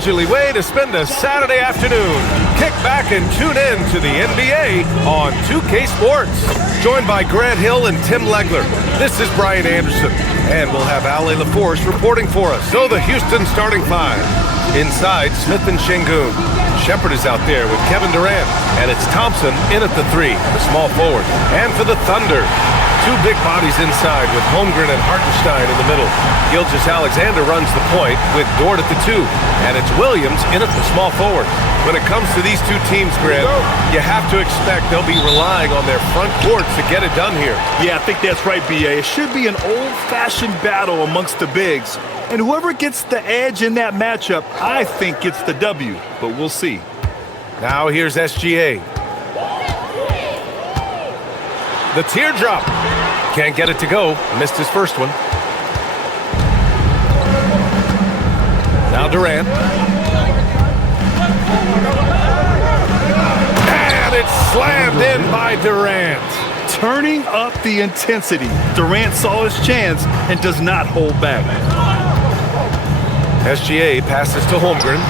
leisurely way to spend a Saturday afternoon. Kick back and tune in to the NBA on 2K Sports. Joined by Grant Hill and Tim Legler, this is Brian Anderson, and we'll have Ali LaForce reporting for us. So the Houston starting five. Inside, Smith and Şengün. Shepard is out there with Kevin Durant, and it's Thompson in at the three, the small forward. And for the Thunder, two big bodies inside with Holmgren and Hartenstein in the middle. Gilgeous-Alexander runs the point with Dort at the two, and it's Williams in at the small forward. When it comes to these two teams, Grant, you have to expect they'll be relying on their front court to get it done here. Yeah, I think that's right, B.A. It should be an old-fashioned battle amongst the bigs. And whoever gets the edge in that matchup, I think gets the W. But we'll see. Now here's SGA. The teardrop. Can't get it to go. Missed his first one. Now Durant. And it's slammed in by Durant. Turning up the intensity. Durant saw his chance and does not hold back. SGA passes to Holmgren.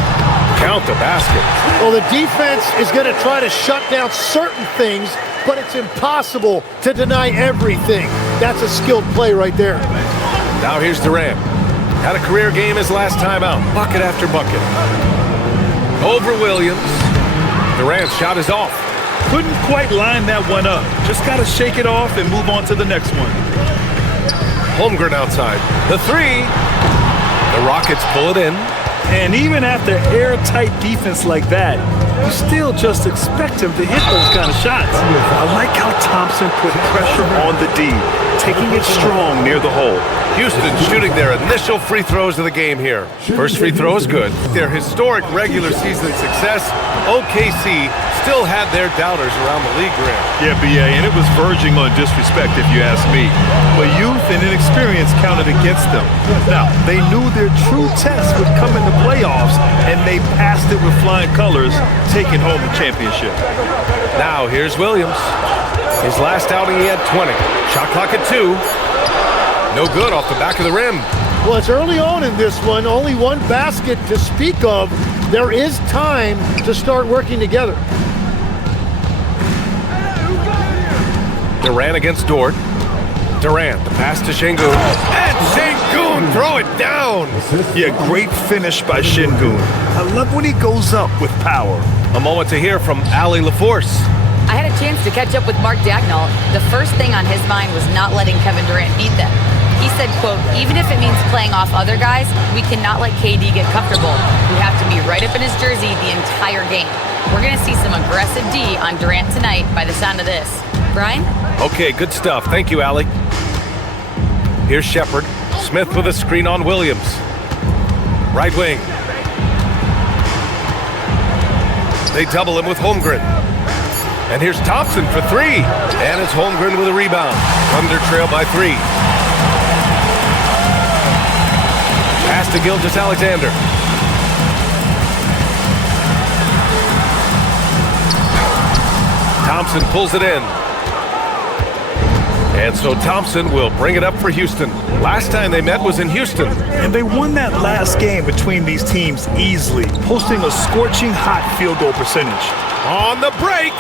Count the basket. Well, the defense is going to try to shut down certain things, but it's impossible to deny everything. That's a skilled play right there. Now here's Durant. Had a career game his last time out. Bucket after bucket. Over Williams. Durant's shot is off. Couldn't quite line that one up. Just got to shake it off and move on to the next one. Holmgren outside. The three. The Rockets pull it in. And even after airtight defense like that, you still just expect him to hit those kind of shots. I like how Thompson put pressure on the D, taking it strong near the hole. Houston shooting their initial free throws of the game here. First free throw is good. Their historic regular season success, OKC still had their doubters around the league, Grant. Yeah, B.A., and it was verging on disrespect if you ask me. But youth and inexperience counted against them. Now, they knew their true test would come in the playoffs, and they passed it with flying colors, taking home the championship. Now, here's Williams. His last outing, he had 20. Shot clock at 2. No good off the back of the rim. Well, it's early on in this one. Only one basket to speak of. There is time to start working together. Durant against Dort. Durant, the pass to Şengün. And Şengün, throw it down. Yeah, great finish by Şengün. I love when he goes up with power. A moment to hear from Ali LaForce. I had a chance to catch up with Mark Dagnall. The first thing on his mind was not letting Kevin Durant beat them. He said, quote, even if it means playing off other guys, we cannot let KD get comfortable. We have to be right up in his jersey the entire game. We're going to see some aggressive D on Durant tonight by the sound of this. Brian? Okay, good stuff. Thank you, Ali. Here's Shepard. Smith with a screen on Williams. Right wing. They double him with Holmgren. And here's Thompson for three. And it's Holmgren with a rebound. Thunder trail by 3. Pass to Gilgeous-Alexander. Thompson pulls it in. And so Thompson will bring it up for Houston. Last time they met was in Houston. And they won that last game between these teams easily, posting a scorching hot field goal percentage. On the break.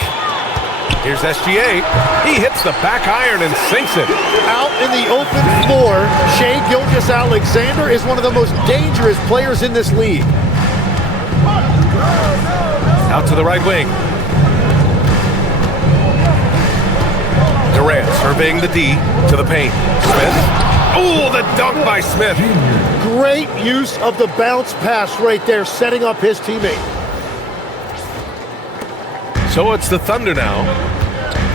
Here's SGA. He hits the back iron and sinks it. Out in the open floor, Shai Gilgeous-Alexander is one of the most dangerous players in this league. Out to the right wing. Durant surveying the D to the paint. Smith. Oh, the dunk by Smith. Great use of the bounce pass right there, setting up his teammate. So it's the Thunder now.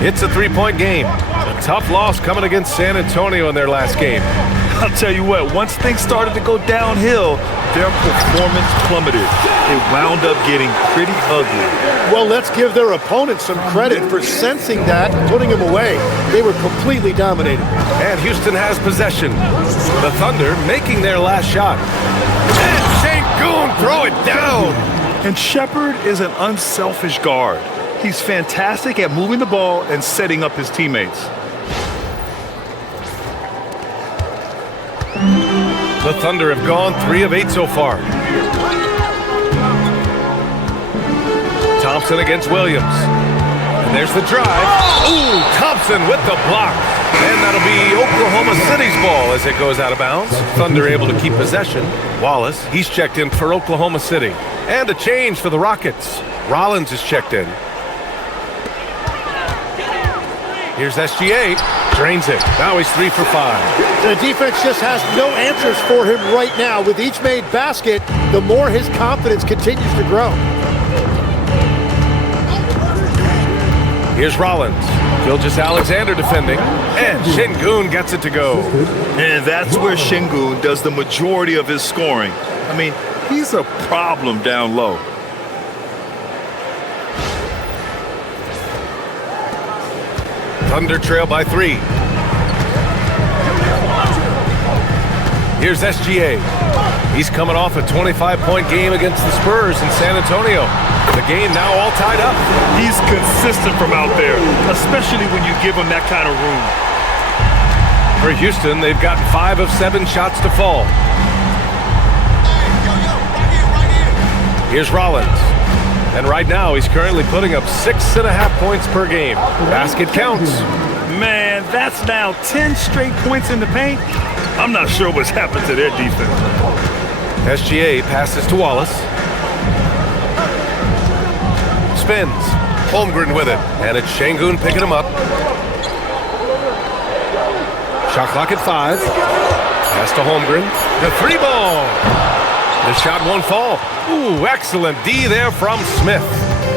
It's a 3-point game. A tough loss coming against San Antonio in their last game. I'll tell you what, once things started to go downhill, their performance plummeted. It wound up getting pretty ugly. Well, let's give their opponent some credit for sensing that and putting him away. They were completely dominated. And Houston has possession. The Thunder making their last shot. And Şengün, throw it down. And Shepard is an unselfish guard. He's fantastic at moving the ball and setting up his teammates. The Thunder have gone 3 of 8 so far. Thompson against Williams. And there's the drive. Ooh, Thompson with the block. And that'll be Oklahoma City's ball as it goes out of bounds. Thunder able to keep possession. Wallace, he's checked in for Oklahoma City. And a change for the Rockets. Rollins is checked in. Here's SGA. Drains it. Now he's 3 for 5. The defense just has no answers for him right now. With each made basket, the more his confidence continues to grow. Here's Rollins. Gilgeous-Alexander defending. And Şengün gets it to go. And that's where Şengün does the majority of his scoring. I mean, he's a problem down low. Thunder trail by 3. Here's SGA. He's coming off a 25-point game against the Spurs in San Antonio. The game now all tied up. He's consistent from out there, especially when you give him that kind of room. For Houston, they've got 5 of 7 shots to fall. Here's Rollins. And right now, he's currently putting up 6.5 points per game. Basket counts. Man, that's now 10 straight points in the paint. I'm not sure what's happened to their defense. SGA passes to Wallace. Spins. Holmgren with it. And it's Şengün picking him up. Shot clock at 5. Pass to Holmgren. The 3 ball. The shot won't fall. Ooh, excellent D there from Smith.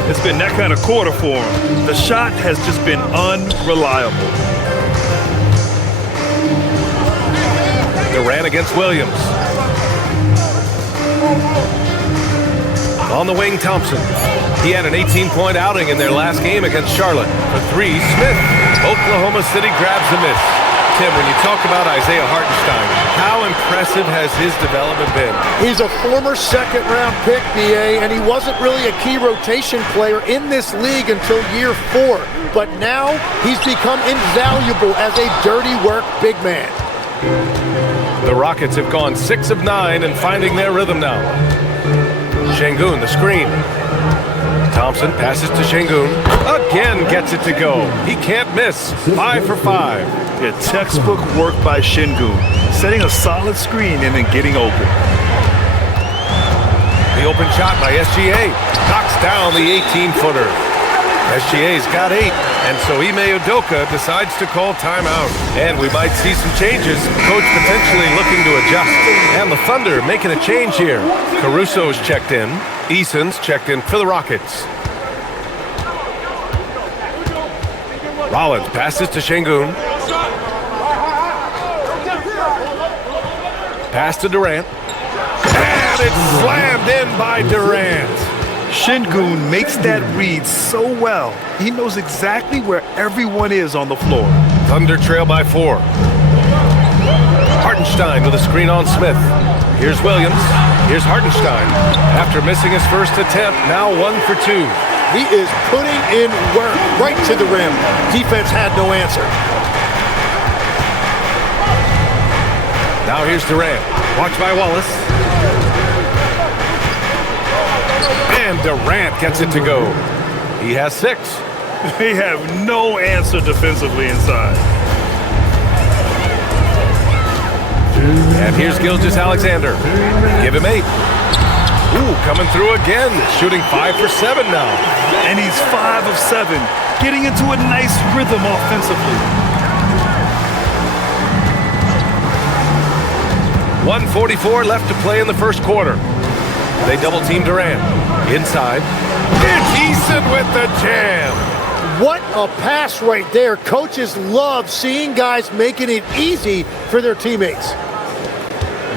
It's been that kind of quarter for him. The shot has just been unreliable. Durant against Williams. On the wing, Thompson. He had an 18-point outing in their last game against Charlotte. For 3, Smith. Oklahoma City grabs the miss. Tim, when you talk about Isaiah Hartenstein, how impressive has his development been? He's a former second-round pick, BA, and he wasn't really a key rotation player in this league until year 4. But now he's become invaluable as a dirty work big man. The Rockets have gone 6 of 9 and finding their rhythm now. Şengün, the screen. Thompson passes to Şengün. Again gets it to go. He can't miss. 5 for 5. Yeah, textbook work by Şengün, setting a solid screen and then getting open. The open shot by SGA knocks down the 18-footer. SGA's got 8, and so Ime Udoka decides to call timeout. And we might see some changes. Coach potentially looking to adjust. And the Thunder making a change here. Caruso's checked in. Eason's checked in for the Rockets. Rollins passes to Şengün. Pass to Durant. And it's slammed in by Durant. Şengün makes that read so well. He knows exactly where everyone is on the floor. Thunder trail by 4. Hartenstein with a screen on Smith. Here's Williams. Here's Hartenstein. After missing his first attempt, now 1 for 2. He is putting in work right to the rim. Defense had no answer. Now here's Durant. Watched by Wallace. And Durant gets it to go. He has 6. They have no answer defensively inside. And here's Gilgeous-Alexander. Give him 8. Ooh, coming through again. Shooting 5 for 7 now. And he's 5 of 7, getting into a nice rhythm offensively. 1:44 left to play in the first quarter. They double-team Durant. Inside. It's Eason with the jam. What a pass right there. Coaches love seeing guys making it easy for their teammates.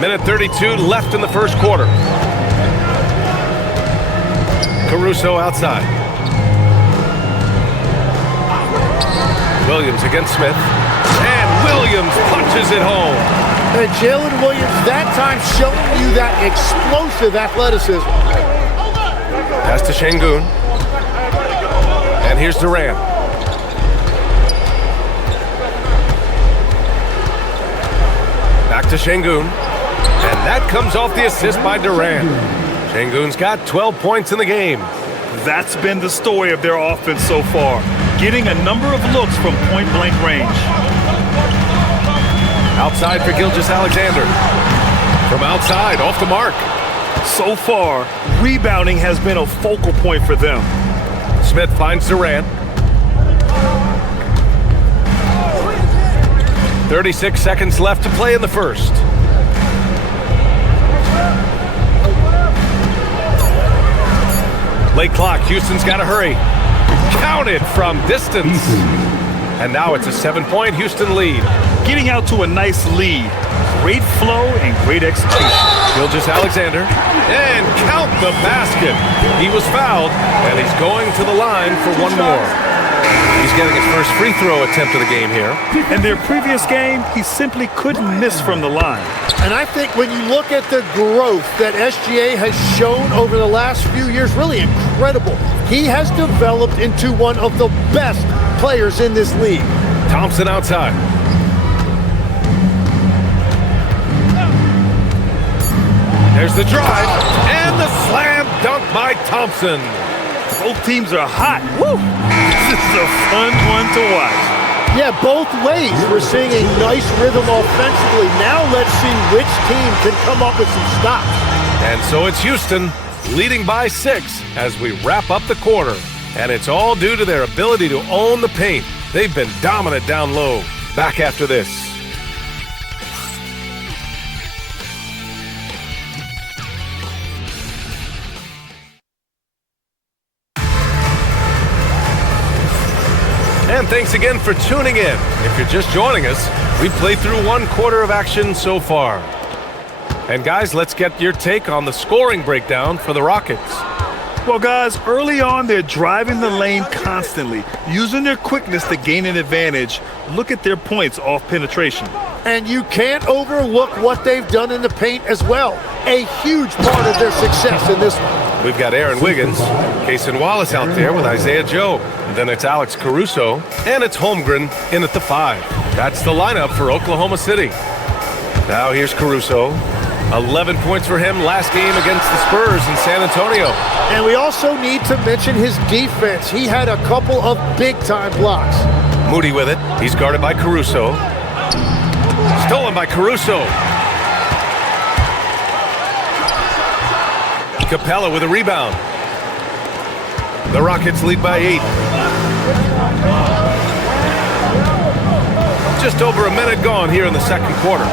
Minute 32 left in the first quarter. Caruso outside. Williams against Smith. And Williams punches it home. And Jalen Williams that time showing you that explosive athleticism. Pass to Şengün. And here's Durant. Back to Şengün. And that comes off the assist by Durant. Şengün's got 12 points in the game. That's been the story of their offense so far, getting a number of looks from point-blank range. Outside for Gilgeous-Alexander. From outside, off the mark. So far, rebounding has been a focal point for them. Smith finds Durant. 36 seconds left to play in the first. Late clock, Houston's got to hurry. Counted from distance. And now it's a 7-point Houston lead. Getting out to a nice lead. Great flow and great execution. Gilgeous-Alexander. And count the basket. He was fouled, and he's going to the line for one more. He's getting his first free throw attempt of the game here. In their previous game, he simply couldn't miss from the line. And I think when you look at the growth that SGA has shown over the last few years, really incredible. He has developed into one of the best players in this league. Thompson outside. There's the drive and the slam dunk by Thompson. Both teams are hot. Woo! This is a fun one to watch. Yeah, both ways. We're seeing a nice rhythm offensively. Now let's see which team can come up with some stops. And so it's Houston leading by 6 as we wrap up the quarter. And it's all due to their ability to own the paint. They've been dominant down low. Back after this. And thanks again for tuning in. If you're just joining us, we've played through one quarter of action so far. And guys, let's get your take on the scoring breakdown for the Rockets. Well, guys, early on, they're driving the lane constantly, using their quickness to gain an advantage. Look at their points off penetration. And you can't overlook what they've done in the paint as well. A huge part of their success in this one. We've got Aaron Wiggins, Cason Wallace out there with Isaiah Joe. And then it's Alex Caruso, and it's Holmgren in at the 5. That's the lineup for Oklahoma City. Now here's Caruso. 11 points for him last game against the Spurs in San Antonio. And we also need to mention his defense. He had a couple of big-time blocks. Moody with it. He's guarded by Caruso. Stolen by Caruso. Capella with a rebound. The Rockets lead by 8. Just over a minute gone here in the second quarter.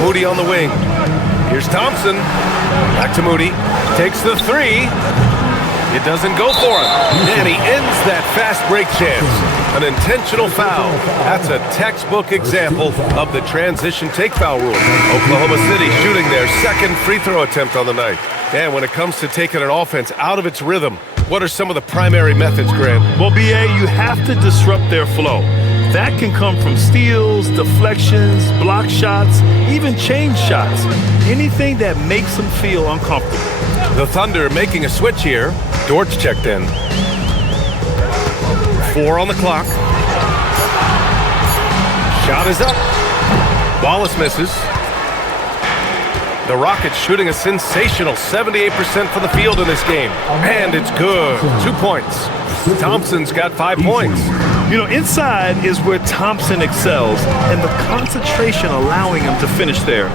Moody on the wing. Here's Thompson. Back to Moody. Takes the 3. It doesn't go for him. And he ends that fast break chance. An intentional foul. That's a textbook example of the transition take foul rule. Oklahoma City shooting their second free throw attempt on the night. And when it comes to taking an offense out of its rhythm, what are some of the primary methods, Grant? Well, BA, you have to disrupt their flow. That can come from steals, deflections, block shots, even change shots. Anything that makes them feel uncomfortable. The Thunder making a switch here. Dortch checked in. 4 on the clock. Shot is up. Wallace misses. The Rockets shooting a sensational 78% from the field in this game. And it's good. 2 points. Thompson's got 5 points. You know, inside is where Thompson excels, and the concentration allowing him to finish there.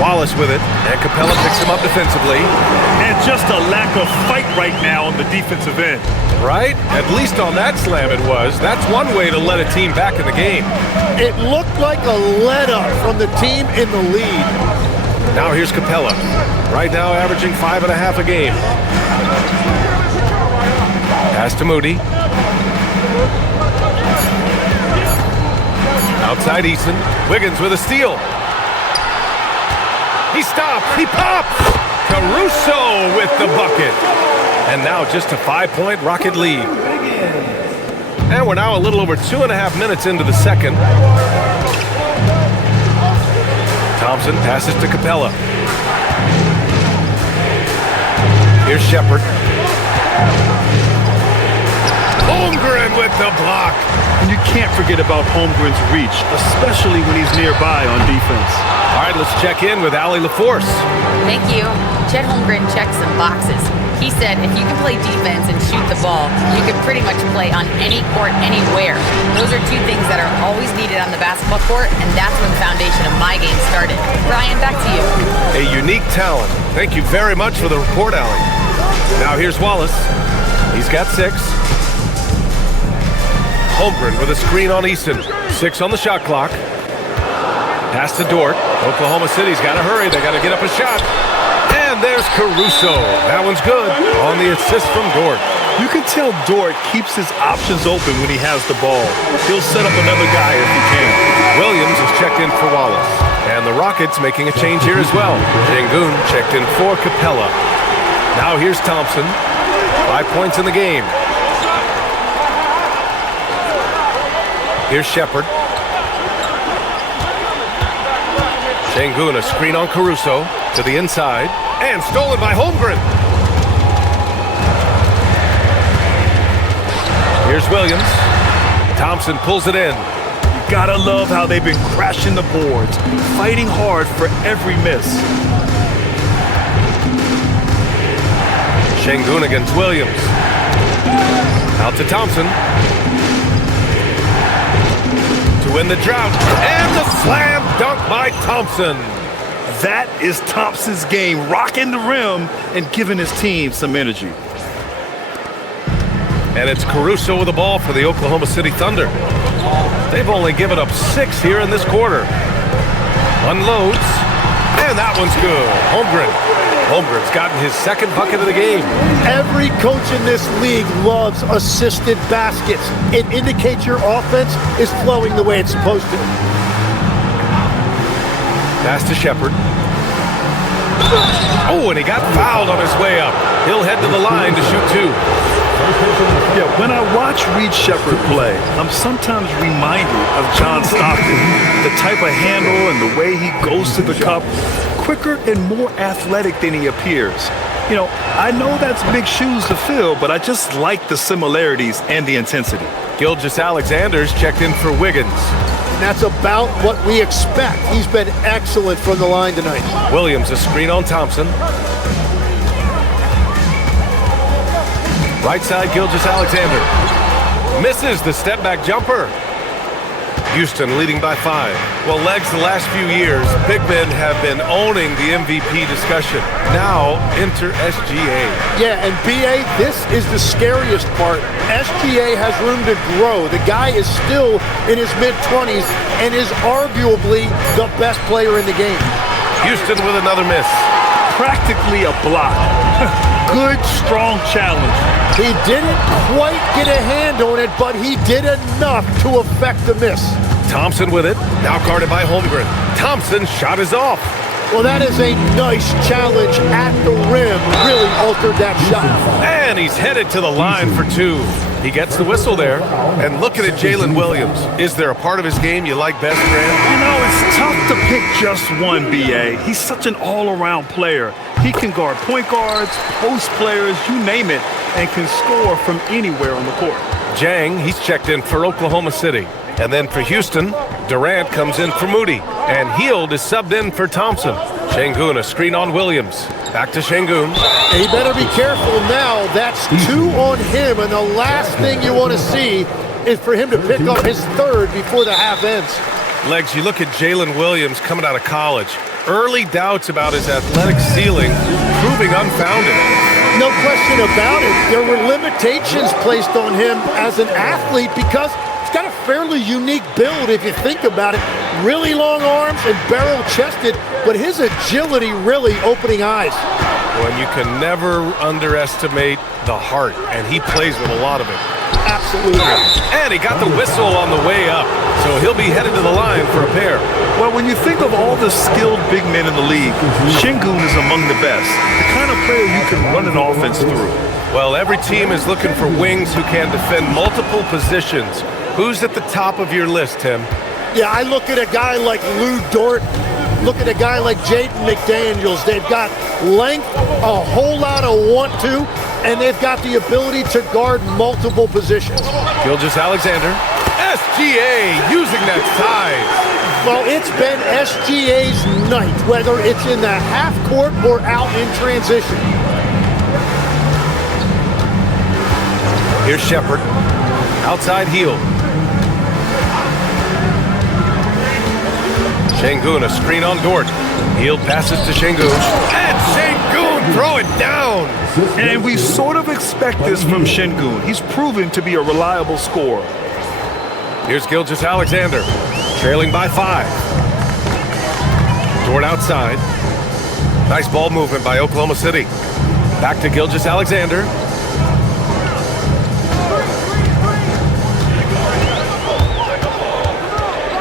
Wallace with it, and Capella picks him up defensively. And just a lack of fight right now on the defensive end. Right? At least on that slam it was. That's one way to let a team back in the game. It looked like a let-up from the team in the lead. Now here's Capella. Right now averaging 5.5 a game. Pass to Moody. Outside Eason. Wiggins with a steal. He stops. He pops. Caruso with the bucket. And now just a 5-point Rocket lead. And we're now a little over 2.5 minutes into the second. Thompson passes to Capella. Here's Shepard. Holmgren with the block. And you can't forget about Holmgren's reach, especially when he's nearby on defense. All right, let's check in with Allie LaForce. Thank you. Chet Holmgren checked some boxes. He said if you can play defense and shoot the ball, you can pretty much play on any court, anywhere. Those are two things that are always needed on the basketball court, and that's when the foundation of my game started. Brian, back to you. A unique talent. Thank you very much for the report, Allie. Now here's Wallace. He's got 6. Holmgren with a screen on Easton. 6 on the shot clock. Pass to Dort. Oklahoma City's got to hurry. They got to get up a shot. And there's Caruso. That one's good on the assist from Dort. You can tell Dort keeps his options open when he has the ball. He'll set up another guy if he can. Williams is checked in for Wallace. And the Rockets making a change here as well. Sengun checked in for Capella. Now here's Thompson. 5 points in the game. Here's Shepard. Sengun, a screen on Caruso to the inside. And stolen by Holmgren. Here's Williams. Thompson pulls it in. You gotta love how they've been crashing the boards, fighting hard for every miss. Sengun against Williams. Out to Thompson. To win the drought. And the slam dunk by Thompson. That is Thompson's game, rocking the rim and giving his team some energy. And it's Caruso with the ball for the Oklahoma City Thunder. They've only given up 6 here in this quarter. Unloads. And that one's good. Holmgren's gotten his 2nd bucket of the game. Every coach in this league loves assisted baskets. It indicates your offense is flowing the way it's supposed to. Pass to Shepard. Oh, and he got fouled on his way up. He'll head to the line to shoot 2. Yeah, when I watch Reed Shepard play, I'm sometimes reminded of John Stockton. The type of handle and the way he goes to the cup, quicker and more athletic than he appears. You know, I know that's big shoes to fill, but I just like the similarities and the intensity. Gilgeous-Alexander's checked in for Wiggins. And that's about what we expect. He's been excellent from the line tonight. Williams, a screen on Thompson. Right side, Gilgeous-Alexander. Misses the step-back jumper. Houston leading by 5. Well, Legs, the last few years, big men have been owning the MVP discussion. Now, enter SGA. Yeah, and BA, this is the scariest part. SGA has room to grow. The guy is still in his mid-20s and is arguably the best player in the game. Houston with another miss. Practically a block. Good, strong challenge. He didn't quite get a hand on it, but he did enough to affect the miss. Thompson with it, now guarded by Holmgren. Thompson's shot is off. Well, that is a nice challenge at the rim. Really altered that shot. And he's headed to the line for 2. He gets the whistle there. And looking at Jalen Williams, is there a part of his game you like best, Grant? You know, it's tough to pick just one, BA. He's such an all-around player. He can guard point guards, post players, you name it, and can score from anywhere on the court. Jang, he's checked in for Oklahoma City. And then for Houston, Durant comes in for Moody. And Hield is subbed in for Thompson. Sengun, a screen on Williams. Back to Sengun. He better be careful now. That's 2 on him, and the last thing you want to see is for him to pick up his 3rd before the half ends. Legs, you look at Jalen Williams coming out of college. Early doubts about his athletic ceiling proving unfounded. No question about it. There were limitations placed on him as an athlete because he's got a fairly unique build if you think about it. Really long arms and barrel-chested, but his agility really opening eyes. Well, you can never underestimate the heart, and he plays with a lot of it. Absolutely. And he got the whistle on the way up, so he'll be headed to the line for a pair. Well, when you think of all the skilled big men in the league, Sengun is among the best. The kind of player you can run an offense through. Well, every team is looking for wings who can defend multiple positions. Who's at the top of your list, Tim? Yeah, I look at a guy like Lou Dort. Look at a guy like Jaden McDaniels. They've got length, a whole lot of want to, and they've got the ability to guard multiple positions. Gilgeous-Alexander. SGA using that size. Well, it's been SGA's night, whether it's in the half court or out in transition. Here's Shepard. Outside heel. Şengün, a screen on Dort. Heel passes to Şengün. And Şengün throw it down. And we sort of expect this from Şengün. He's proven to be a reliable scorer. Here's Gilgeous-Alexander, trailing by 5. Dort outside. Nice ball movement by Oklahoma City. Back to Gilgeous-Alexander.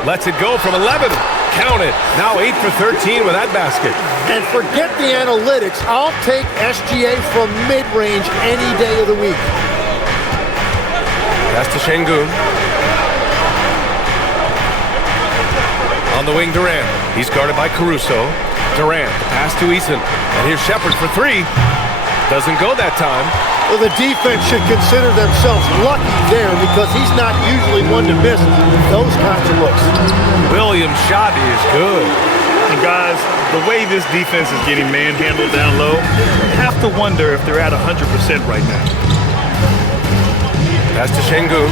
Lets it go from 11. Count it. Now 8 for 13 with that basket. And forget the analytics. I'll take SGA from mid-range any day of the week. Pass to Şengün. On the wing, Durant. He's guarded by Caruso. Durant, pass to Eason. And here's Shepard for 3. Doesn't go that time. Well, the defense should consider themselves lucky there because he's not usually one to miss those kinds of looks. Williams' shot is good. And guys, the way this defense is getting manhandled down low, you have to wonder if they're at 100% right now. Pass to Şengün.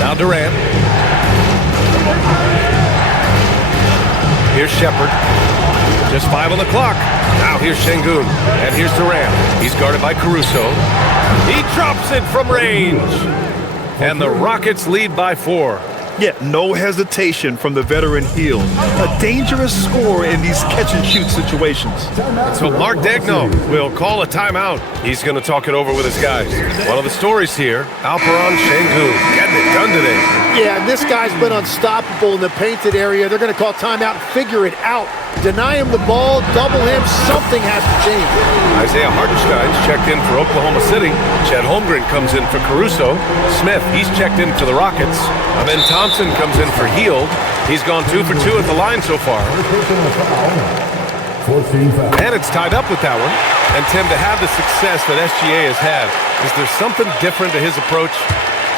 Now Durant. Here's Shepard. Just 5 on the clock. Now here's Şengün. And here's Durant. He's guarded by Caruso. He drops it from range. And the Rockets lead by 4. Yeah, no hesitation from the veteran heel. A dangerous scorer in these catch-and-shoot situations. So Mark Daigneault will call a timeout. He's going to talk it over with his guys. One of the stories here, Alperen Şengün getting it done today. Yeah, and this guy's been unstoppable in the painted area. They're going to call timeout and figure it out. Deny him the ball, double him, something has to change. Isaiah Hartenstein's checked in for Oklahoma City. Chet Holmgren comes in for Caruso. Smith, he's checked in for the Rockets. Amen Thompson comes in for Hield. He's gone 2 for 2 at the line so far. And it's tied up with that one. And Tim, to have the success that SGA has had, is there something different to his approach?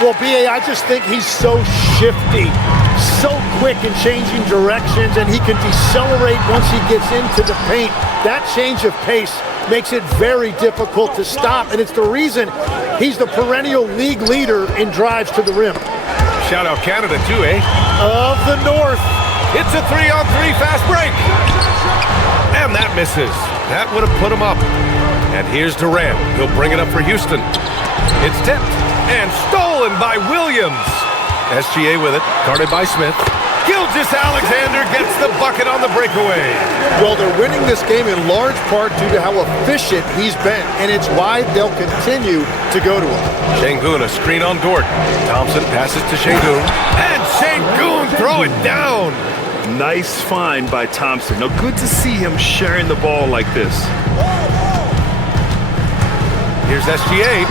Well, B.A., I just think he's so shifty, so quick in changing directions, and he can decelerate once he gets into the paint. That change of pace makes it very difficult to stop, and it's the reason he's the perennial league leader in drives to the rim. Shout out Canada too, eh? Of the North. It's a 3-on-3 fast break. And that misses. That would have put him up. And here's Durant. He'll bring it up for Houston. It's tipped and stolen by Williams. SGA with it, guarded by Smith. Gilgeous-Alexander gets the bucket on the breakaway. Well, they're winning this game in large part due to how efficient he's been, and it's why they'll continue to go to him. Şengün, a screen on Dort. Thompson passes to Şengün. And Şengün throw it down. Nice find by Thompson. Now, good to see him sharing the ball like this. Here's SGA.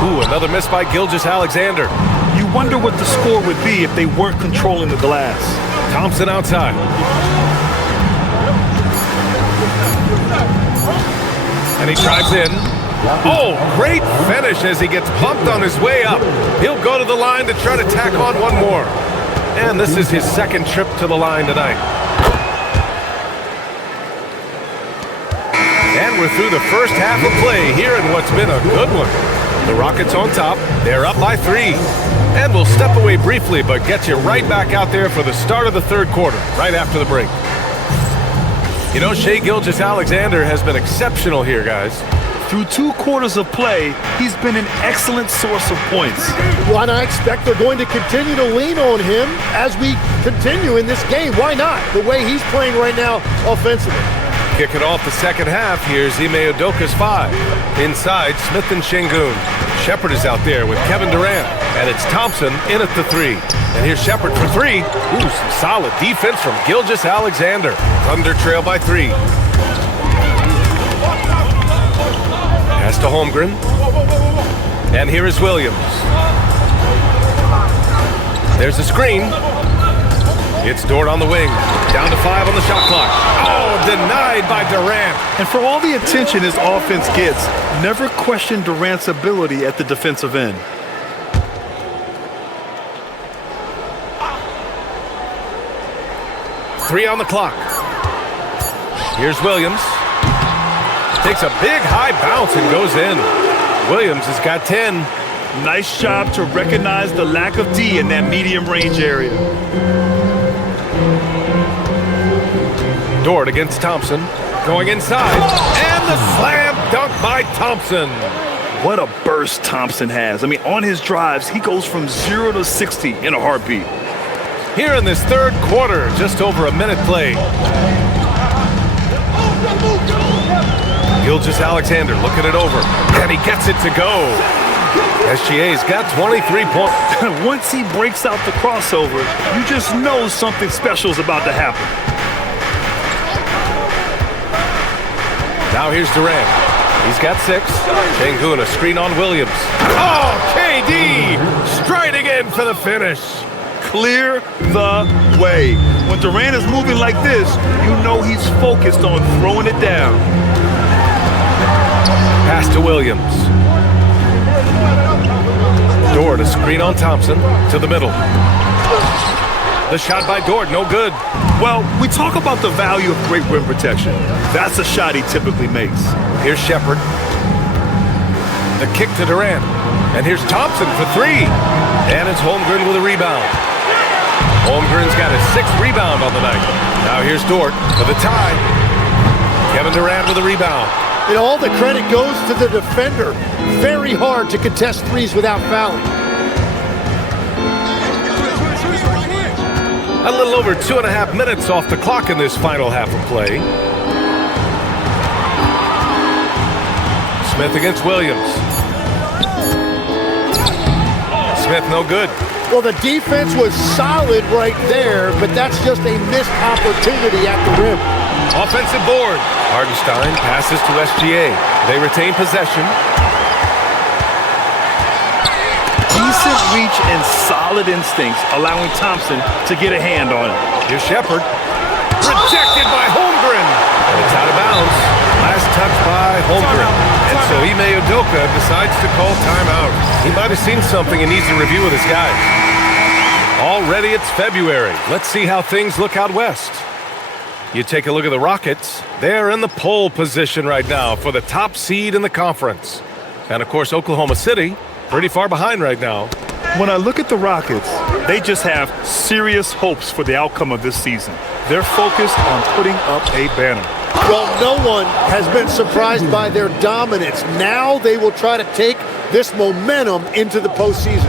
Ooh, another miss by Gilgeous-Alexander. You wonder what the score would be if they weren't controlling the glass. Thompson outside. And he drives in. Oh, great finish as he gets bumped on his way up. He'll go to the line to try to tack on one more. And this is his second trip to the line tonight. And we're through the first half of play here in what's been a good one. The Rockets on top. They're up by 3. And we'll step away briefly, but get you right back out there for the start of the third quarter, right after the break. You know, Shai Gilgeous-Alexander has been exceptional here, guys. Through 2 quarters of play, he's been an excellent source of points. Well, and I expect they're going to continue to lean on him as we continue in this game. Why not? The way he's playing right now offensively. Kicking off the second half, here's Ime Udoka's 5. Inside, Smith and Şengün. Shepard is out there with Kevin Durant. And it's Thompson in at the 3. And here's Shepard for 3. Ooh, some solid defense from Gilgeous-Alexander. Thunder trail by 3. Pass to Holmgren. And here is Williams. There's a screen. It's Dort on the wing. Down to 5 on the shot clock. Oh, denied by Durant. And for all the attention his offense gets, never question Durant's ability at the defensive end. Three on the clock. Here's Williams. Takes a big high bounce and goes in. Williams has got 10. Nice job to recognize the lack of D in that medium range area. Dort against Thompson. Going inside. And the slam dunk by Thompson. What a burst Thompson has. I mean, on his drives, he goes from 0 to 60 in a heartbeat. Here in this third quarter, just over a minute played. Gilgeous-Alexander looking it over, and he gets it to go. SGA's got 23 points. Once he breaks out the crossover, you just know something special is about to happen. Now here's Durant. He's got 6. Sengun, a screen on Williams. Oh, KD striding in for the finish. Clear the way. When Durant is moving like this, you know he's focused on throwing it down. Pass to Williams. Dort, a screen on Thompson to the middle. The shot by Dort, no good. Well, we talk about the value of great rim protection. That's a shot he typically makes. Here's Shepherd. The kick to Durant. And here's Thompson for 3. And it's Holmgren with a rebound. Holmgren's got his 6th rebound on the night. Now here's Dort for the tie. Kevin Durant with a rebound. And all the credit goes to the defender. Very hard to contest threes without fouling. A little over 2.5 minutes off the clock in this final half of play. Smith against Williams. Smith no good. Well, the defense was solid right there, but that's just a missed opportunity at the rim. Offensive board. Hardenstein passes to SGA. They retain possession. Decent reach and solid instincts, allowing Thompson to get a hand on it. Here's Shepherd. Rejected by Holmgren. And it's out of bounds. Last touch by Holmgren. And so Ime Udoka decides to call timeout. He might have seen something and needs a review with his guys. Already it's February. Let's see how things look out west. You take a look at the Rockets. They're in the pole position right now for the top seed in the conference. And of course, Oklahoma City, pretty far behind right now. When I look at the Rockets, they just have serious hopes for the outcome of this season. They're focused on putting up a banner. Well, no one has been surprised by their dominance. Now they will try to take this momentum into the postseason.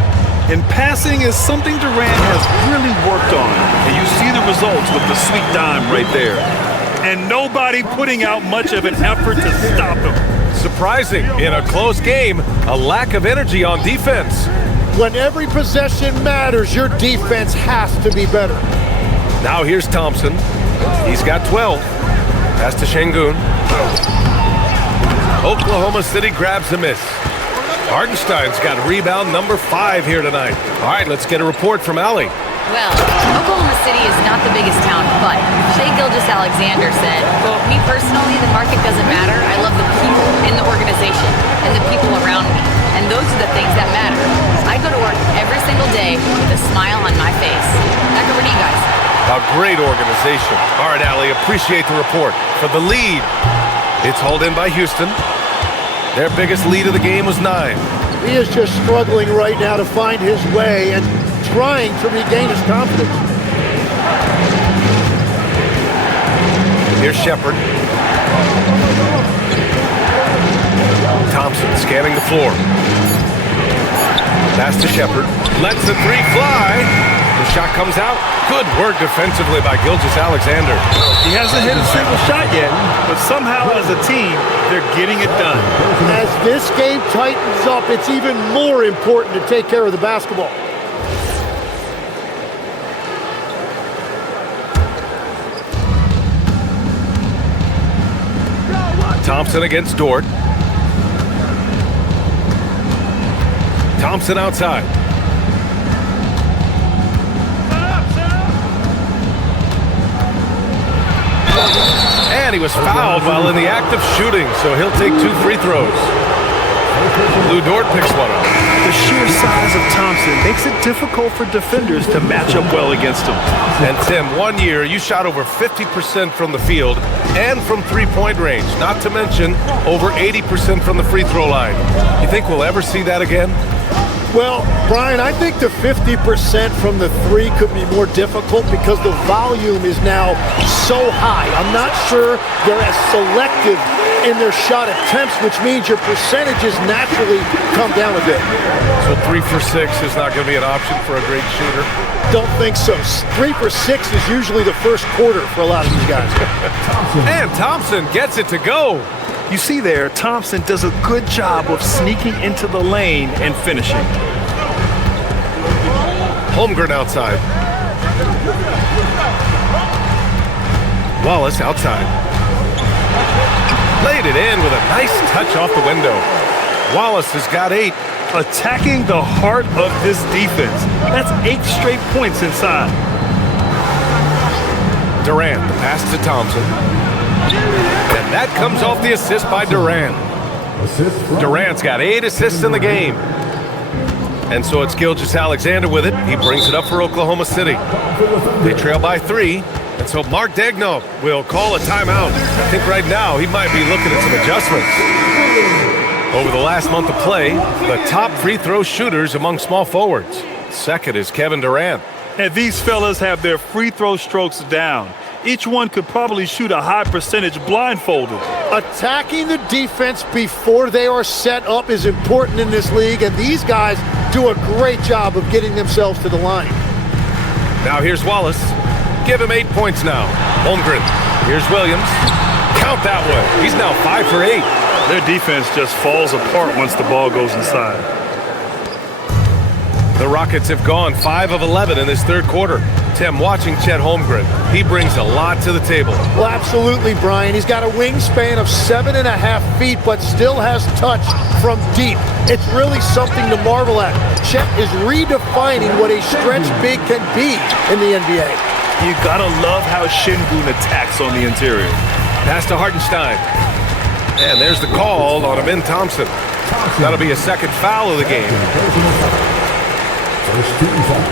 And passing is something Durant has really worked on. And you see the results with the sweet dime right there. And nobody putting out much of an effort to stop him. Surprising, in a close game, a lack of energy on defense. When every possession matters, your defense has to be better. Now here's Thompson. He's got 12. Pass to Sengun. Oklahoma City grabs a miss. Hardenstein's got rebound number 5 here tonight. All right, let's get a report from Allie. Well, Oklahoma City is not the biggest town, but Shai Gilgeous-Alexander said, quote, "Me personally, the market doesn't matter. I love the people in the organization and the people around me. And those are the things that matter. I go to work every single day with a smile on my face." Back over to you guys. A great organization. All right, Allie, appreciate the report. For the lead, it's hauled in by Houston. Their biggest lead of the game was 9. He is just struggling right now to find his way and trying to regain his confidence. Here's Shepherd. Thompson scanning the floor. Pass to Shepherd. Lets the 3 fly. The shot comes out. Good work defensively by Gilgeous-Alexander. He hasn't hit a single shot yet, but somehow as a team, they're getting it done. As this game tightens up, it's even more important to take care of the basketball. Thompson against Dort. Thompson outside. And he was fouled while in the act of shooting, so he'll take 2 free throws. Lou Dort picks one up. The sheer size of Thompson makes it difficult for defenders to match up well against him. And Tim, 1 year, you shot over 50% from the field and from three-point range, not to mention over 80% from the free throw line. You think we'll ever see that again? Well, Brian, I think the 50% from the three could be more difficult because the volume is now so high. I'm not sure they're as selective in their shot attempts, which means your percentages naturally come down a bit. So 3 for 6 is not going to be an option for a great shooter? Don't think so. 3 for 6 is usually the first quarter for a lot of these guys. And Thompson gets it to go. You see there, Thompson does a good job of sneaking into the lane and finishing. Holmgren outside. Wallace outside. Laid it in with a nice touch off the window. Wallace has got 8. Attacking the heart of this defense. That's 8 straight points inside. Durant, the pass to Thompson. And that comes off the assist by Durant. Durant's got 8 assists in the game. And so it's Gilgeous-Alexander with it. He brings it up for Oklahoma City. They trail by 3. And so Mark Daigneault will call a timeout. I think right now he might be looking at some adjustments. Over the last month of play, the top free throw shooters among small forwards. Second is Kevin Durant. And these fellas have their free throw strokes down. Each one could probably shoot a high percentage blindfolded. Attacking the defense before they are set up is important in this league, and these guys do a great job of getting themselves to the line. Now here's Wallace. Give him 8 points now. Holmgren. Here's Williams. Count that one. He's now 5 for 8. Their defense just falls apart once the ball goes inside. The Rockets have gone 5 of 11 in this third quarter. Tim, watching Chet Holmgren, he brings a lot to the table. Well, absolutely, Brian. He's got a wingspan of 7.5 feet, but still has touch from deep. It's really something to marvel at. Chet is redefining what a stretch big can be in the NBA. You gotta love how Şengün attacks on the interior. Pass to Hartenstein. And there's the call on Amin Thompson. That'll be a second foul of the game. First team foul.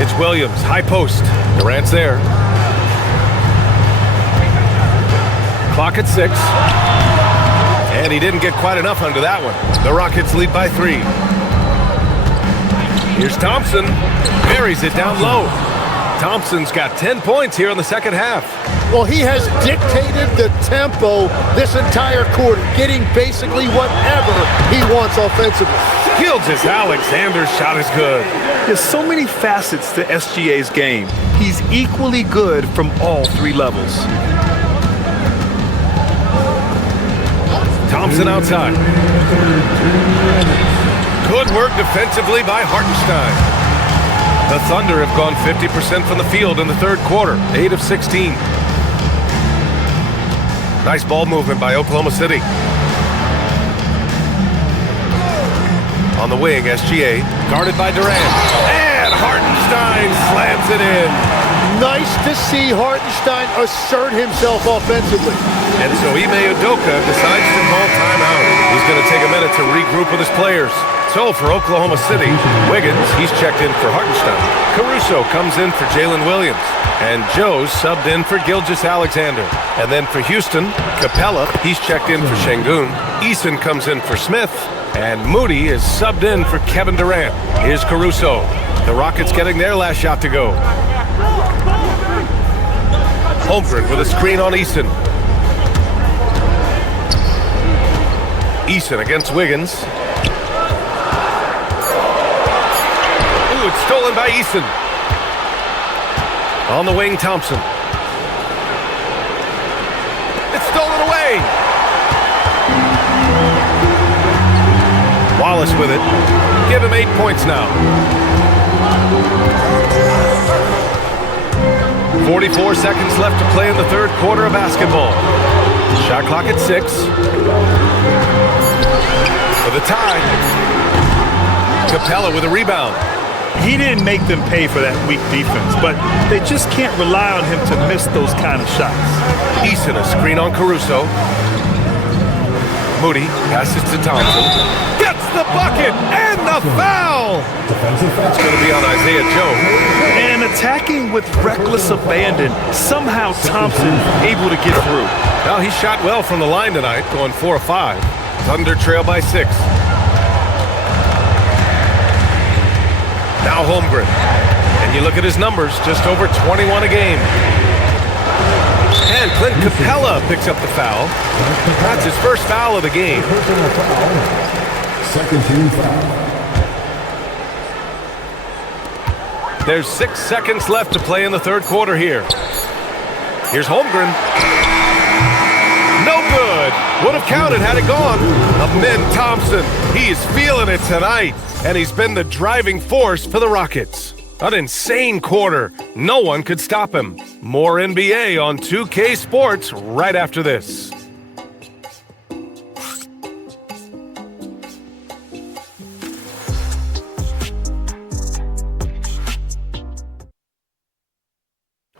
It's Williams, high post. Durant's there. Clock at 6. And he didn't get quite enough under that one. The Rockets lead by 3. Here's Thompson. Buries it down low. Thompson's got 10 points here in the second half. Well, he has dictated the tempo this entire quarter, getting basically whatever he wants offensively. Gilgeous-Alexander's shot is good. There's so many facets to SGA's game. He's equally good from all 3 levels. Thompson outside. Good work defensively by Hartenstein. The Thunder have gone 50% from the field in the third quarter, 8 of 16. Nice ball movement by Oklahoma City. On the wing, SGA, guarded by Durant. And Hartenstein slams it in. Nice to see Hartenstein assert himself offensively. And so Ime Udoka decides to call timeout. He's going to take a minute to regroup with his players. So for Oklahoma City, Wiggins, he's checked in for Hartenstein. Caruso comes in for Jalen Williams. And Joe's subbed in for Gilgeous-Alexander. And then for Houston, Capella, he's checked in for Şengün. Eason comes in for Smith. And Moody is subbed in for Kevin Durant. Here's Caruso. The Rockets getting their last shot to go. Holmgren with a screen on Eason. Eason against Wiggins. Ooh, it's stolen by Eason. On the wing, Thompson. It's stolen away. Wallace with it. Give him 8 points now. 44 seconds left to play in the third quarter of basketball. Shot clock at 6. For the tie. Capella with a rebound. He didn't make them pay for that weak defense, but they just can't rely on him to miss those kind of shots. Eason, a screen on Caruso. Moody passes to Thompson. Gets the bucket and the foul! It's going to be on Isaiah Joe. And attacking with reckless abandon, somehow Thompson able to get through. Well, he shot well from the line tonight, going 4 of 5. Thunder trail by 6. Now Holmgren. And you look at his numbers, just over 21 a game. And Clint Capella picks up the foul. That's his first foul of the game. Second team foul. There's 6 seconds left to play in the third quarter here. Here's Holmgren. No good. Would have counted had it gone. Amin Thompson. He's feeling it tonight. And he's been the driving force for the Rockets. An insane quarter. No one could stop him. More NBA on 2K Sports right after this.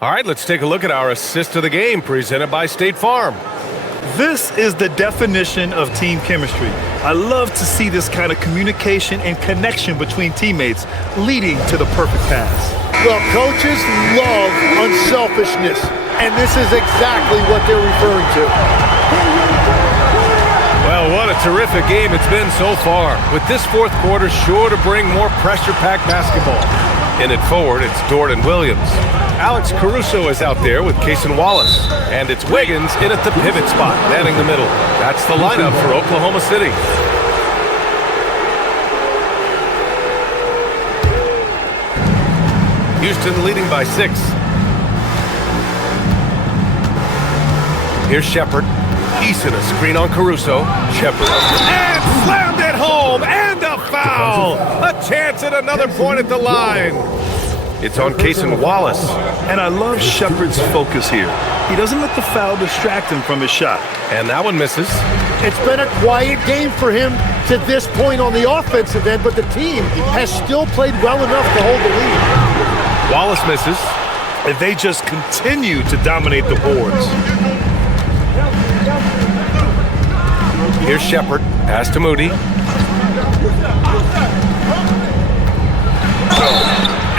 All right, let's take a look at our assist of the game presented by State Farm. This is the definition of team chemistry. I love to see this kind of communication and connection between teammates leading to the perfect pass. Well, coaches love unselfishness, and this is exactly what they're referring to. Well, what a terrific game it's been so far, with this fourth quarter sure to bring more pressure-packed basketball. In it forward, it's Dort and Williams. Alex Caruso is out there with Cason Wallace. And it's Wiggins in at the pivot spot, manning the middle. That's the lineup for Oklahoma City. Houston leading by 6. Here's Shepard. Eason, a screen on Caruso. Shepard. And slammed it home! And a foul! A chance at another point at the line. It's on Cason Wallace. And I love Shepard's focus here. He doesn't let the foul distract him from his shot. And that one misses. It's been a quiet game for him to this point on the offensive end, but the team has still played well enough to hold the lead. Wallace misses. And they just continue to dominate the boards. Here's Shepard. Pass to Moody.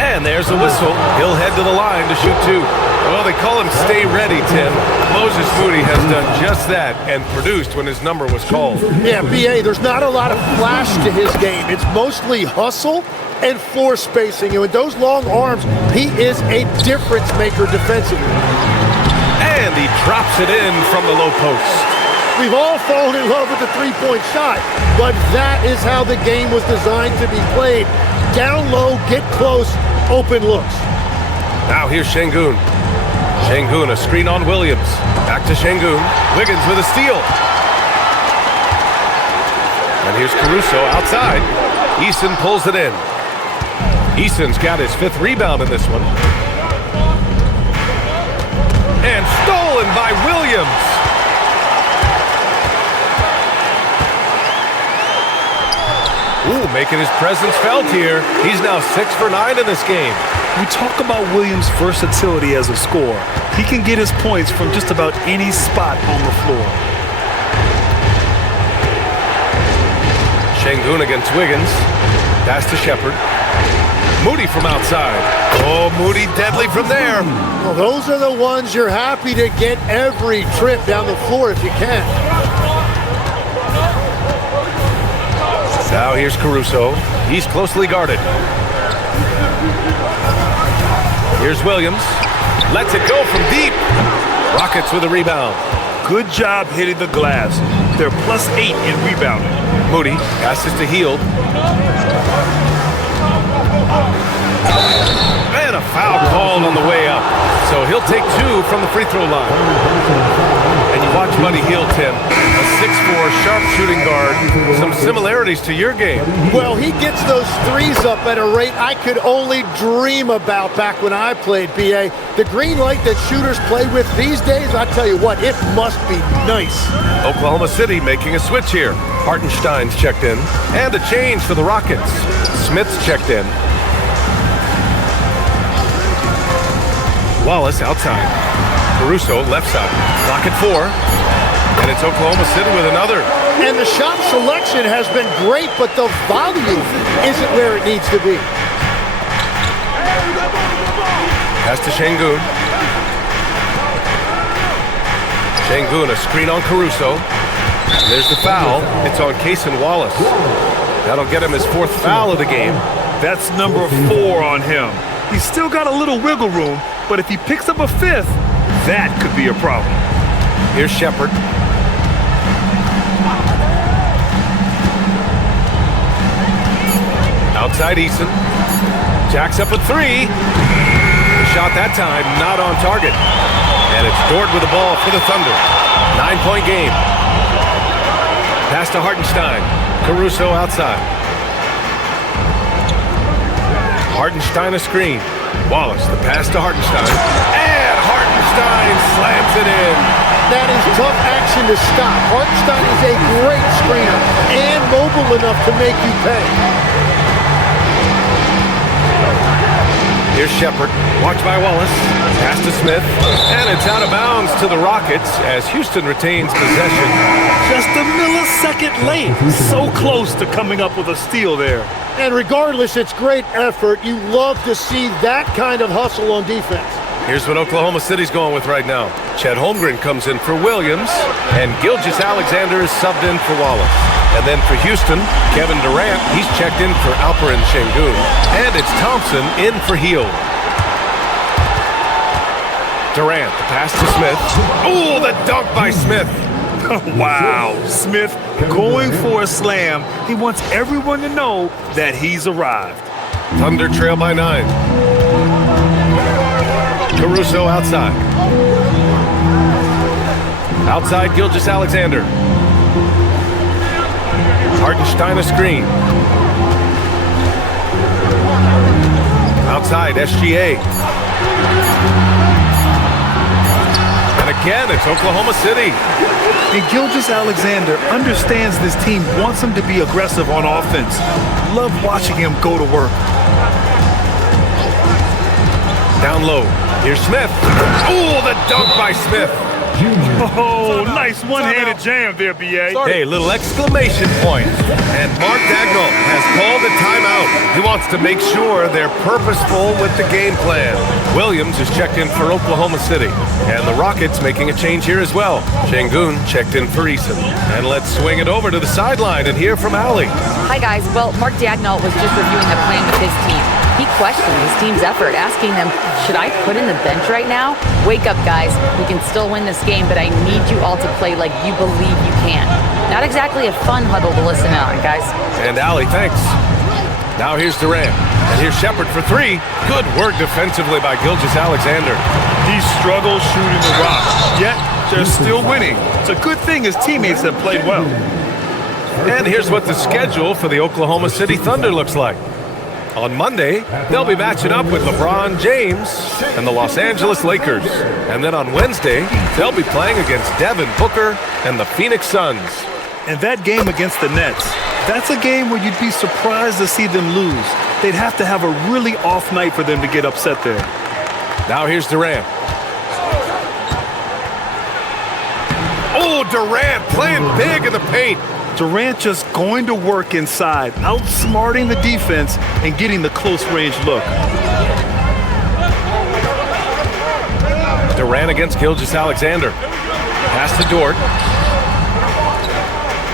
And there's the whistle. He'll head to the line to shoot 2. Well, they call him stay ready, Tim. Moses Moody has done just that and produced when his number was called. Yeah, B.A., there's not a lot of flash to his game. It's mostly hustle and floor spacing. And with those long arms, he is a difference maker defensively. And he drops it in from the low post. We've all fallen in love with the three-point shot, but that is how the game was designed to be played. Down low, get close, open looks. Now here's Şengün. Şengün, a screen on Williams. Back to Şengün. Wiggins with a steal. And here's Caruso outside. Eason pulls it in. Eason's got his 5th rebound in this one. And stolen by Williams. Ooh, making his presence felt here. He's now 6 for 9 in this game. We talk about Williams' versatility as a scorer. He can get his points from just about any spot on the floor. Şengün against Wiggins. Pass to Shepard. Moody from outside. Oh, Moody deadly from there. Well, those are the ones you're happy to get every trip down the floor if you can. Now here's Caruso. He's closely guarded. Here's Williams. Lets it go from deep. Rockets with a rebound. Good job hitting the glass. They're +8 in rebounding. Moody passes to Hield. And a foul called on the way up. So he'll take 2 from the free throw line. And you watch Buddy Hield, Tim. A 6'4" sharp shooting guard. Some similarities to your game. Well, he gets those threes up at a rate I could only dream about back when I played, B.A. The green light that shooters play with these days, I tell you what, it must be nice. Oklahoma City making a switch here. Hartenstein's checked in. And a change for the Rockets. Smith's checked in. Wallace outside. Caruso left side. Clock at 4. And it's Oklahoma City with another. And the shot selection has been great, but the volume isn't where it needs to be. Pass to Şengün. Şengün, a screen on Caruso. And there's the foul. It's on Cason Wallace. That'll get him his 4th foul of the game. That's number 4 on him. He's still got a little wiggle room, but if he picks up a 5th, that could be a problem. Here's Shepherd. Outside Eason. Jacks up a 3. The shot that time, not on target. And it's Dort with the ball for the Thunder. 9-point game. Pass to Hartenstein. Caruso outside. Hartenstein a screen. Wallace, the pass to Hartenstein. And Hartenstein slams it in. That is tough action to stop. Hartenstein is a great screener and mobile enough to make you pay. Here's Shepherd. Watched by Wallace. Pass to Smith. And it's out of bounds to the Rockets as Houston retains possession. Just a millisecond late. So close to coming up with a steal there. And regardless, it's great effort. You love to see that kind of hustle on defense. Here's what Oklahoma City's going with right now. Chet Holmgren comes in for Williams, and Gilgeous-Alexander is subbed in for Wallace. And then for Houston, Kevin Durant, he's checked in for Alperen Şengün. And it's Thompson in for Hield. Durant, the pass to Smith. Oh, the dunk by Smith. Wow, Smith going for a slam. He wants everyone to know that he's arrived. Thunder trail by 9. Caruso outside. Outside Gilgeous-Alexander. Hartenstein a screen. Outside SGA. And again, it's Oklahoma City. And Gilgeous-Alexander understands this team wants him to be aggressive on offense. Love watching him go to work. Down low. Here's Smith. Oh, the dunk by Smith. Oh, nice one-handed jam there, B.A. Hey, little exclamation point. And Mark Daigneault has called a timeout. He wants to make sure they're purposeful with the game plan. Williams is checked in for Oklahoma City. And the Rockets making a change here as well. Şengün checked in for Eason. And let's swing it over to the sideline and hear from Allie. Hi, guys. Well, Mark Daigneault was just reviewing the plan with his team. He questioned his team's effort, asking them, should I put in the bench right now? Wake up, guys. We can still win this game, but I need you all to play like you believe you can. Not exactly a fun huddle to listen on, guys. And Allie, thanks. Now here's Durant. And here's Shepherd for 3. Good work defensively by Gilgeous-Alexander. He struggles shooting the rock, yet they're still winning. It's a good thing his teammates have played well. And here's what the schedule for the Oklahoma City Thunder looks like. On Monday, they'll be matching up with LeBron James and the Los Angeles Lakers. And then on Wednesday, they'll be playing against Devin Booker and the Phoenix Suns. And that game against the Nets, that's a game where you'd be surprised to see them lose. They'd have to have a really off night for them to get upset there. Now here's Durant. Oh, Durant playing big in the paint. Durant just going to work inside, outsmarting the defense and getting the close-range look. Durant against Gilgeous-Alexander. Pass to Dort.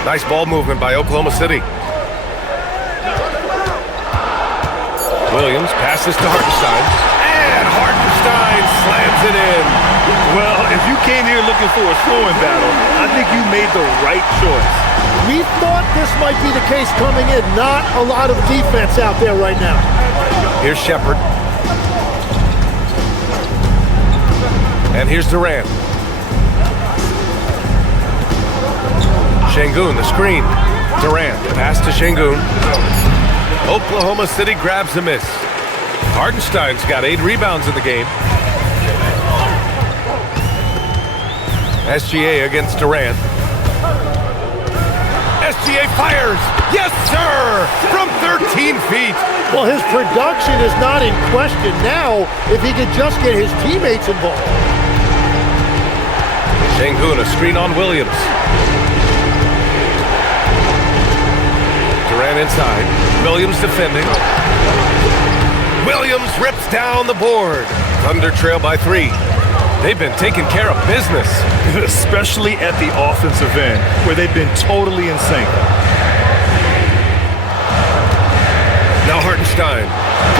Nice ball movement by Oklahoma City. Williams passes to Hartenstein. And Hartenstein slams it in. Well, if you came here looking for a scoring battle, I think you made the right choice. We thought this might be the case coming in. Not a lot of defense out there right now. Here's Shepherd. And here's Durant. Şengün, the screen. Durant, pass to Şengün. Oklahoma City grabs the miss. Hartenstein's got 8 rebounds in the game. SGA against Durant. SGA fires. Yes, sir, from 13 feet. Well, his production is not in question now if he could just get his teammates involved. Sengun, a screen on Williams. Durant inside. Williams defending. Williams rips down the board. Thunder trail by 3. They've been taking care of business. Especially at the offensive end, where they've been totally in sync. Now Hartenstein.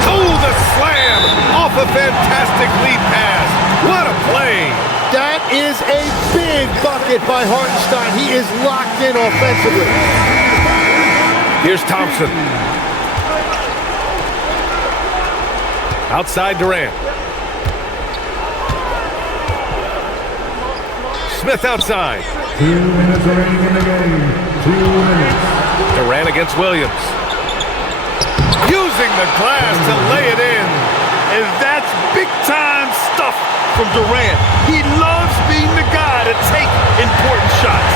Oh, the slam off a fantastic lead pass. What a play. That is a big bucket by Hartenstein. He is locked in offensively. Here's Thompson. Outside Durant. Smith outside. 2 minutes remaining in the game. 2 minutes. Durant against Williams. Using the glass to lay it in. And that's big-time stuff from Durant. He loves being the guy to take important shots.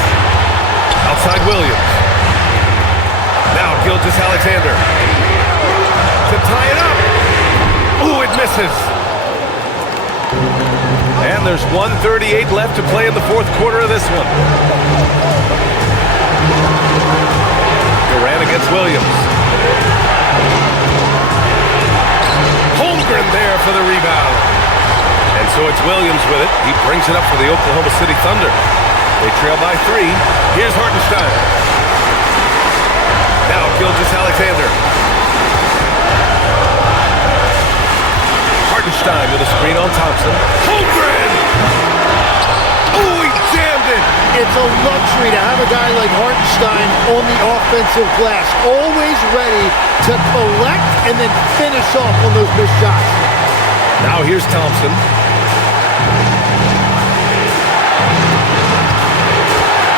Outside Williams. Now Gilgeous-Alexander. To tie it up. Ooh, it misses. And there's 1:38 left to play in the fourth quarter of this one. Durant against Williams. Holmgren there for the rebound. And so it's Williams with it. He brings it up for the Oklahoma City Thunder. They trail by 3. Here's Hartenstein. Now Gilgeous-Alexander. Hartenstein with a screen on Thompson. Holmgren! Oh, he jammed it! It's a luxury to have a guy like Hartenstein on the offensive glass, always ready to collect and then finish off on those missed shots. Now here's Thompson.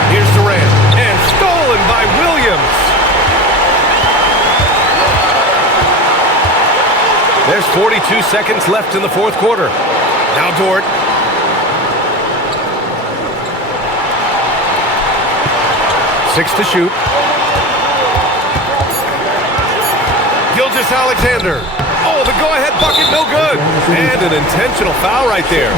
Here's Durant. And stolen by Williams. There's 42 seconds left in the fourth quarter. Now Dort. Six to shoot. Gilgeous-Alexander. Oh, the go-ahead bucket, no good. And an intentional foul right there.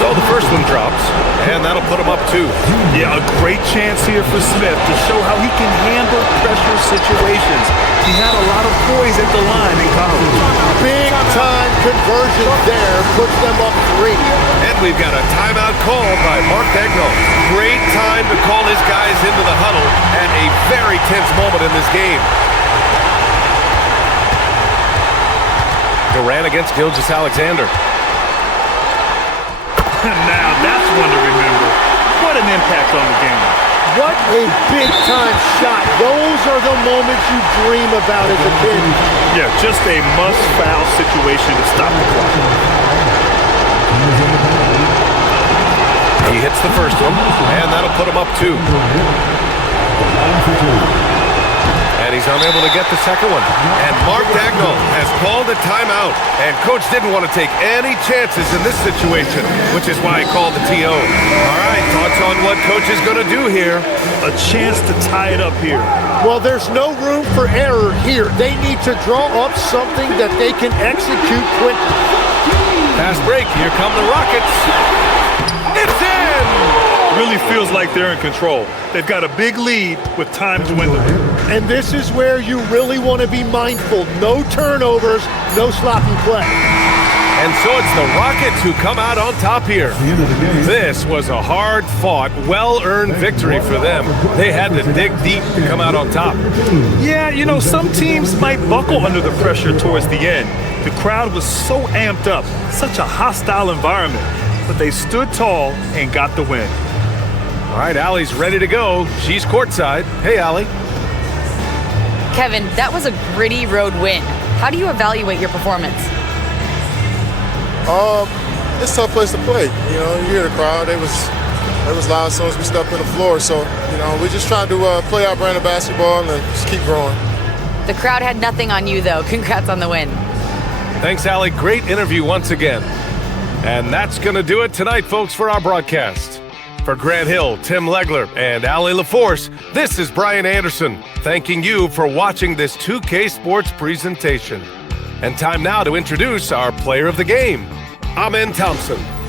So the first one drops, and that'll put him up 2. Yeah, a great chance here for Smith to show how he can handle pressure situations. He had a lot of poise at the line in college. Big time conversion there, puts them up 3. And we've got a timeout called by Mark Daigneault. Great time to call his guys into the huddle at a very tense moment in this game. Durant against Gilgeous-Alexander. Now that's one to remember. What an impact on the game. What a big-time shot. Those are the moments you dream about as a kid. Yeah, just a must-foul situation to stop the clock. He hits the first one, and that'll put him up 2. And he's unable to get the second one. And Mark Daigneault has called a timeout. And Coach didn't want to take any chances in this situation, which is why he called the TO. All right, thoughts on what Coach is going to do here? A chance to tie it up here. Well, there's no room for error here. They need to draw up something that they can execute quickly. Fast break. Here come the Rockets. It's in! Really feels like they're in control. They've got a big lead with time dwindling. And this is where you really want to be mindful. No turnovers, no sloppy play. And so it's the Rockets who come out on top here. This was a hard-fought, well-earned victory for them. They had to dig deep to come out on top. Yeah, you know, some teams might buckle under the pressure towards the end. The crowd was so amped up, such a hostile environment. But they stood tall and got the win. All right, Allie's ready to go. She's courtside. Hey, Allie. Kevin, that was a gritty road win. How do you evaluate your performance? It's a tough place to play. You know, you hear the crowd. They was loud as soon as we stepped on the floor. So, you know, we just trying to play our brand of basketball and just keep growing. The crowd had nothing on you, though. Congrats on the win. Thanks, Allie. Great interview once again. And that's going to do it tonight, folks, for our broadcast. For Grant Hill, Tim Legler, and Ali LaForce, this is Brian Anderson, thanking you for watching this 2K Sports presentation. And time now to introduce our player of the game, Amen Thompson.